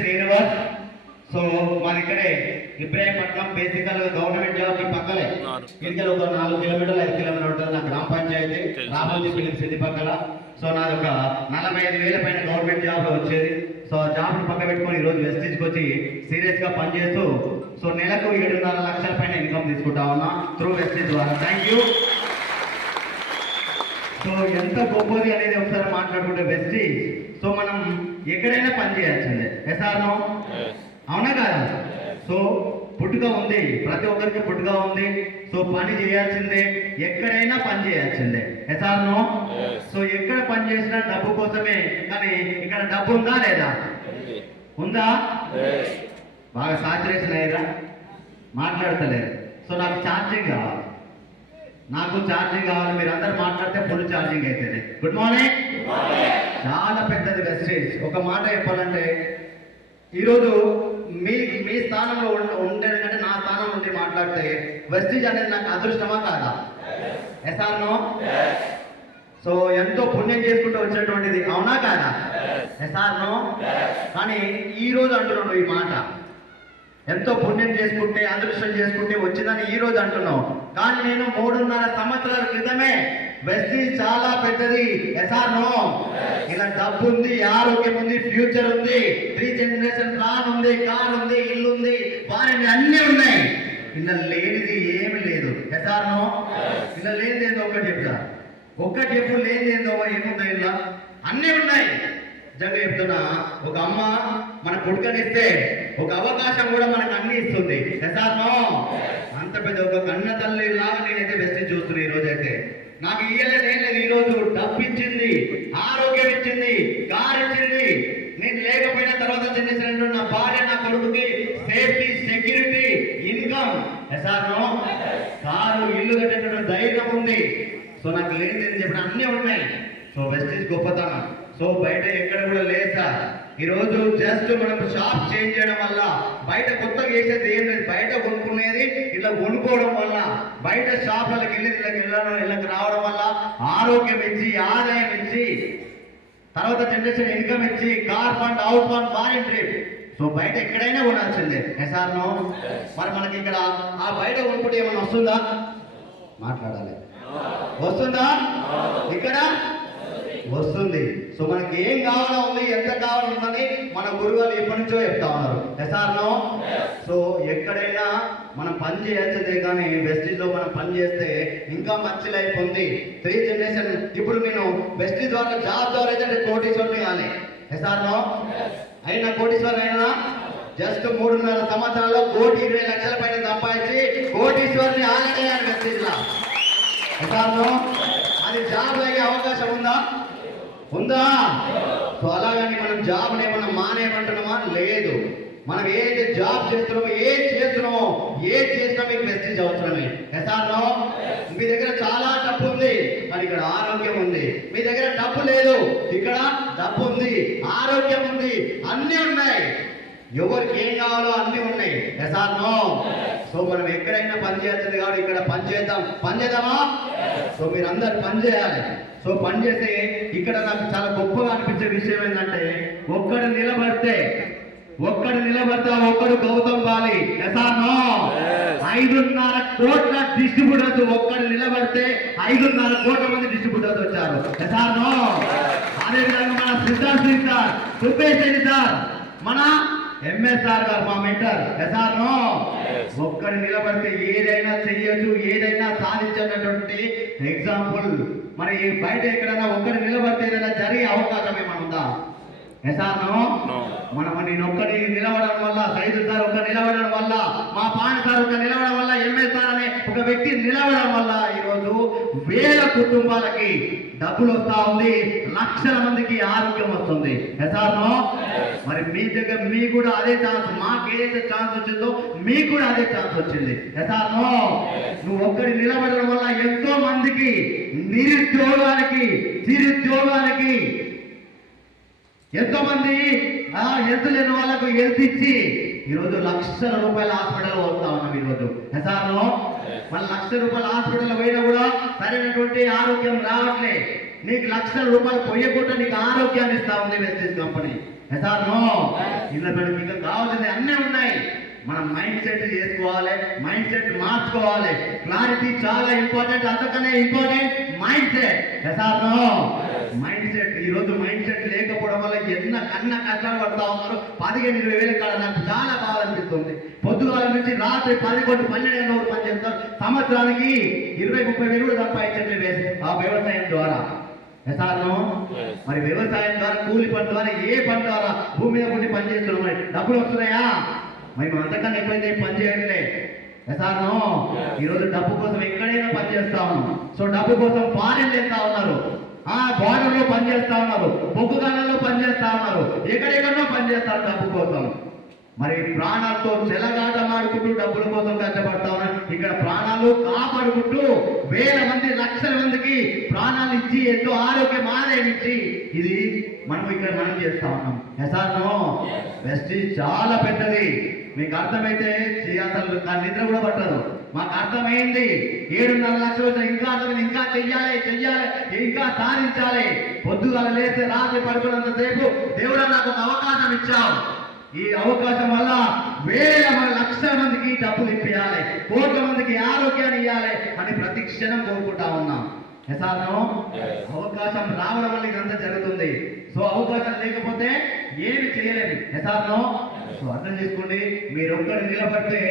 Srinivas. So మన ఇక్కడే ఇబ్రాహీంపట్నం బేసికల్ గవర్నమెంట్ జాబ్కి పక్కలే. ఇక్కడ ఒక నాలుగు కిలోమీటర్లు ఐదు కిలోమీటర్లు ఉంటుంది. నా గ్రామ పంచాయతీ రామోజీ ఫిలిం సిటీ పక్కల. సో నాది ఒక నలభై ఐదు వేల పైన గవర్నమెంట్ జాబ్ వచ్చేది. సో ఆ జాబ్ పక్క పెట్టుకొని ఈ రోజు వెస్టీజ్కి వచ్చి సీరియస్గా పనిచేస్తూ సో నెలకు ఏడున్నర లక్షల పైన ఇన్కమ్ తీసుకుంటా ఉన్నా త్రూ వెస్టీజ్ ద్వారా. థ్యాంక్ యూ సో ఎంత గొప్పది అనేది ఒకసారి మాట్లాడుకుంటే వెస్టీజ్ సో మనం ఎక్కడైనా పని చేయాల్సిందే. ఎస్ఆర్నో అవునా కాదా? సో పుట్టుక ఉంది. ప్రతి ఒక్కరికి పుట్టుక ఉంది. సో పని చేయాల్సిందే. ఎక్కడైనా పని చేయాల్సిందే. ఎస్ఆర్నో సో ఎక్కడ పని చేసినా డబ్బు కోసమే. కానీ ఇక్కడ డబ్బు ఉందా లేదా? ఉందా. బాగా సాచురేషన్ అయ్యారా? మాట్లాడతలేరు సో నాకు ఛార్జింగ్ కావాలి. నాకు ఛార్జింగ్ కావాలి. మీరు అందరు మాట్లాడితే ఫుల్ ఛార్జింగ్ అవుతుంది గుడ్ మార్నింగ్ చాలా పెద్దది వెస్టేజ్ ఒక మాట చెప్పాలంటే ఈరోజు మీ మీ స్థానంలో ఉండే ఉండేది కంటే నా స్థానం నుండి మాట్లాడితే వెస్టేజ్ అనేది నాకు అదృష్టమా కాదా? ఎస్ఆర్నో సో ఎంతో పుణ్యం చేసుకుంటూ వచ్చేటువంటిది అవునా కాదా? ఎస్ఆర్నో కానీ ఈ రోజు అంటున్నాను ఈ మాట. ఎంతో పుణ్యం చేసుకుంటే అదృష్టం చేసుకుంటే వచ్చిందని ఈ రోజు అంటున్నావు. కానీ నేను మూడున్నర సంవత్సరాల క్రితమే వెస్టీ చాలా పెద్దది. ఎస్ఆర్ నో ఇలా డబ్బు ఉంది ఆరోగ్యం ఉంది ఫ్యూచర్ ఉంది త్రీ జనరేషన్ ప్లాన్ ఉంది కార్ ఉంది ఇల్లు ఉంది వారిని అన్ని ఉన్నాయి. ఇలా లేనిది ఏమి లేదు. ఎస్ఆర్ నో ఇలా లేనిది ఏందో ఒకటి చెప్తా. ఒక్కటి చెప్పు లేనిది ఏందో ఏముంది ఇలా అన్నీ ఉన్నాయి. నిజంగా చెప్తున్నా ఒక అమ్మ మన కొడుకనిస్తే ఒక అవకాశం కూడా మనకు అన్ని ఇస్తుంది. ఎసానో అంత పెద్ద ఒక కన్న తల్లి లాగా నేనైతే బెస్ట్ చూస్తున్నా ఈ రోజు అయితే నాకు ఇయ్యలేదు ఏం లేదు. ఈరోజు డబ్బు ఇచ్చింది ఆరోగ్యం ఇచ్చింది కారు ఇచ్చింది నేను లేకపోయిన తర్వాత జనరేషన్ నా భార్య నా కొడుకుకి సేఫ్టీ సెక్యూరిటీ ఇన్కమ్. ఎసారో కారు ఇల్లు కట్టేటువంటి ధైర్యం ఉంది. సో నాకు లేనిది అని చెప్పిన అన్నీ ఉన్నాయి. సో వెస్టీజ్ గొప్పతనం. సో బయట ఎక్కడ కూడా లేదు సార్. ఈరోజు జస్ట్ మనం షాప్ చేంజ్ చేయడం వల్ల బయట కొత్తగా చేసేది ఏం లేదు బయట కొనుక్కునేది ఇట్లా కొనుక్కోవడం వల్ల బయట షాపులకు వెళ్ళి ఇళ్ళకి వెళ్ళడం ఇళ్ళకి రావడం వల్ల ఆరోగ్యం ఇచ్చి ఆదాయం ఇచ్చి తర్వాత జనరేషన్ ఇన్కమ్ ఇచ్చి car fund out fund foreign trip so బయట ఎక్కడైనా కొనాల్సిందే. ఎసార్ను మరి మనకి ఇక్కడ ఆ బయట కొనుక్కుంటే ఏమైనా వస్తుందా? మాట్లాడాలి. వస్తుందా? ఇక్కడ? వస్తుంది. సో మనకి ఏం కావాలో ఉంది ఎంత కావాలో ఉందని మన గురువులు ఎప్పటి నుంచో చెప్తా ఉన్నారు. ఎస్ఆర్నో సో ఎక్కడైనా మనం పని చేయాల్సిందే కానీ వెస్టీజ్లో మనం పని చేస్తే ఇంకా మంచి లైఫ్ ఉంది. త్రీ జనరేషన్ ఇప్పుడు నేను వెస్టీజ్ ద్వారా జాబ్ ద్వారా అయితే కోటీశ్వరుని కావాలి ఎస్ఆర్నో అయినా కోటీశ్వరుని అయినా జస్ట్ మూడున్నర సంవత్సరాల్లో కోటి ఇరవై లక్షల పైన సంపాదించి కోటీశ్వరుని ఆలనే అని వెస్టీజ్ లా. ఎస్ఆర్నో అది జాబ్ అయ్యే అవకాశం ఉందా? ఉందా సో అలాగని మనం జాబ్ ఏమన్నా మానేయమంటున్నామా? లేదు. మనం ఏదైతే జాబ్ చేస్తున్నామో ఏది చేస్తున్నామో ఏది చేసినా మీకు మెసేజ్ అవసరమే. ఎసార్నో మీ దగ్గర చాలా డబ్బు ఉంది. మరి ఇక్కడ ఆరోగ్యం ఉంది. మీ దగ్గర డబ్బు లేదు. ఇక్కడ డబ్బు ఉంది. ఆరోగ్యం ఉంది. అన్నీ ఉన్నాయి. ఎవరికి ఏం కావాలో అన్నీ ఉన్నాయి. ఎసార్నో సో మనం ఎక్కడైనా పని చేయాల్సింది కాబట్టి ఇక్కడ పని చేద్దాం. పని చేద్దామా? సో మీరు అందరు పని చేయాలి. సో పని చేస్తే ఇక్కడ నాకు చాలా గొప్పగా అనిపించే విషయం ఏంటంటే ఒక్కడు నిలబడితే ఒక్కడు నిలబడితే ఒక్కడు గౌతమ్ బాలి. ఎసానో ఐదున్నర కోట్ల డిస్ట్రిబ్యూటర్స్ ఒక్కడు నిలబడితే ఐదున్నర కోట్ల మంది డిస్ట్రిబ్యూటర్స్ వచ్చారు. ఎసానో అదే విధంగా మన సిద్ధార్థ్ సింగ్ సార్ సుపేష్ రెడ్డి సార్ మన ఎంఎస్ఆర్ గారు మా మెంటర్. ఎసానో ఒక్కడు నిలబడితే ఏదైనా చెయ్యొచ్చు ఏదైనా సాధించేటటువంటి ఎగ్జాంపుల్ మరి బయట ఎక్కడైనా ఒక్కడు నిలబడితే ఏదైనా జరిగే అవకాశం ఏమైనా ఉందా? No. మనం నేను ఒక్కడి నిలవడం వల్ల సైదు సార్ ఒక నిలవడం వల్ల మా పాన్ సార్ ఒక నిలవడం వల్ల ఎంఏ సార్ అనే ఒక వ్యక్తి నిలవడం వల్ల వేల కుటుంబాలకి డబ్బులు వస్తా ఉంది లక్షల మందికి ఆరోగ్యం వస్తుంది. మరి మీ దగ్గర మీ కూడా అదే ఛాన్స్ మాకు ఏదైతే ఛాన్స్ వచ్చిందో మీకు కూడా అదే ఛాన్స్ వచ్చింది. ఎసానో నువ్వు ఒక్కడి నిలబడడం వల్ల ఎంతో మందికి నిరుద్యోగానికి చిరుద్యోగానికి ఎంతో మంది ఆ హెల్త్ లేని వాళ్ళకు హెల్త్ ఇచ్చి ఈరోజు లక్షల రూపాయల హాస్పిటల్ వస్తా ఉన్నాం ఈరోజు. ఎసార్లో మన లక్ష రూపాయల హాస్పిటల్ పోయినా కూడా సరైనటువంటి ఆరోగ్యం రావట్లే. నీకు లక్షల రూపాయలు పోయకుండా నీకు ఆరోగ్యాన్ని ఇస్తా ఉంది వెస్టీస్ కంపెనీ ఎసార్ నో ఇందులో మనకి ఇంకా కావాల్సింది అన్నీ ఉన్నాయి. మనం మైండ్ సెట్ చేసుకోవాలి మైండ్ సెట్ మార్చుకోవాలి. క్లారిటీ చాలా ఇంపార్టెంట్ అంతకనే ఇంపార్టెంట్ మైండ్ సెట్ ఎసార్ నో మైండ్ సెట్ ఈ రోజు మైండ్ సెట్ లేకపోవడం వల్ల ఎన్న కన్న కష్టాలు పడతా ఉన్నారు. పదిహేను ఇరవై వేల కాడ నాకు చాలా బాధ అనిపిస్తుంది. పొద్దుగాల నుంచి రాత్రి పదకొండు పన్నెండు గంటల వరకు పనిచేస్తారు సంవత్సరానికి ఇరవై ముప్పై వేలు కూడా సంపాదించట్లే వేసి ఆ వ్యవసాయం ద్వారా. ఎసార్ను మరి వ్యవసాయం ద్వారా కూలి పని ద్వారా ఏ పని ద్వారా భూమి మీద ఉండి పని చేస్తున్నాం మరి? డబ్బులు వస్తున్నాయా? మరి అంతకన్నా ఏం పని చేయట్లే ఎసార్ను ఈ రోజు డబ్బు కోసం ఎక్కడైనా పని చేస్తా ఉన్నాం. సో డబ్బు కోసం ఫారెన్ వెళ్తా ఉన్నారు. ఆ బార్డర్లో పని చేస్తా ఉన్నారు. బొగ్గుగాలలో పని చేస్తా ఉన్నారు. ఎక్కడెక్కడో పని చేస్తారు డబ్బు కోసం. మరి ప్రాణాలతో చెలగాటమాడుకుంటూ డబ్బుల కోసం కష్టపడతా ఉన్నారు ఇక్కడ ప్రాణాలు కాపాడుకుంటూ వేల మంది లక్షల మందికి ప్రాణాలు ఇచ్చి ఎంతో ఆరోగ్యం ఆదాయం ఇచ్చి ఇది మనం ఇక్కడ మనం చేస్తా ఉన్నాం. ఎసార్నో వెస్ట్ చాలా పెద్దది. మీకు అర్థమైతే చే- అసలు నిద్ర కూడా పట్టదు. మాకు అర్థమైంది. ఏడున్నర లక్షలు వచ్చిన ఇంకా అర్థమైంది. ఇంకా చెయ్యాలి చెయ్యాలి ఇంకా సాధించాలి పొద్దుగాల లేస్తే రాత్రి పడుకున్నంతసేపు దేవుడు నాకు ఒక అవకాశం ఇచ్చావు. ఈ అవకాశం వల్ల వేల లక్షల మందికి డబ్బులు ఇప్పించాలి కోట్ల మందికి ఆరోగ్యాన్ని ఇవ్వాలి అని ప్రతి క్షణం కోరుకుంటా ఉన్నాం. యథార్థం అవకాశం రావడం వల్ల ఇదంతా జరుగుతుంది. సో అవకాశం లేకపోతే ఏమి చేయలేము. యథార్థం సో అర్థం చేసుకోండి. మీరు ఒక్కరు నిలబడితే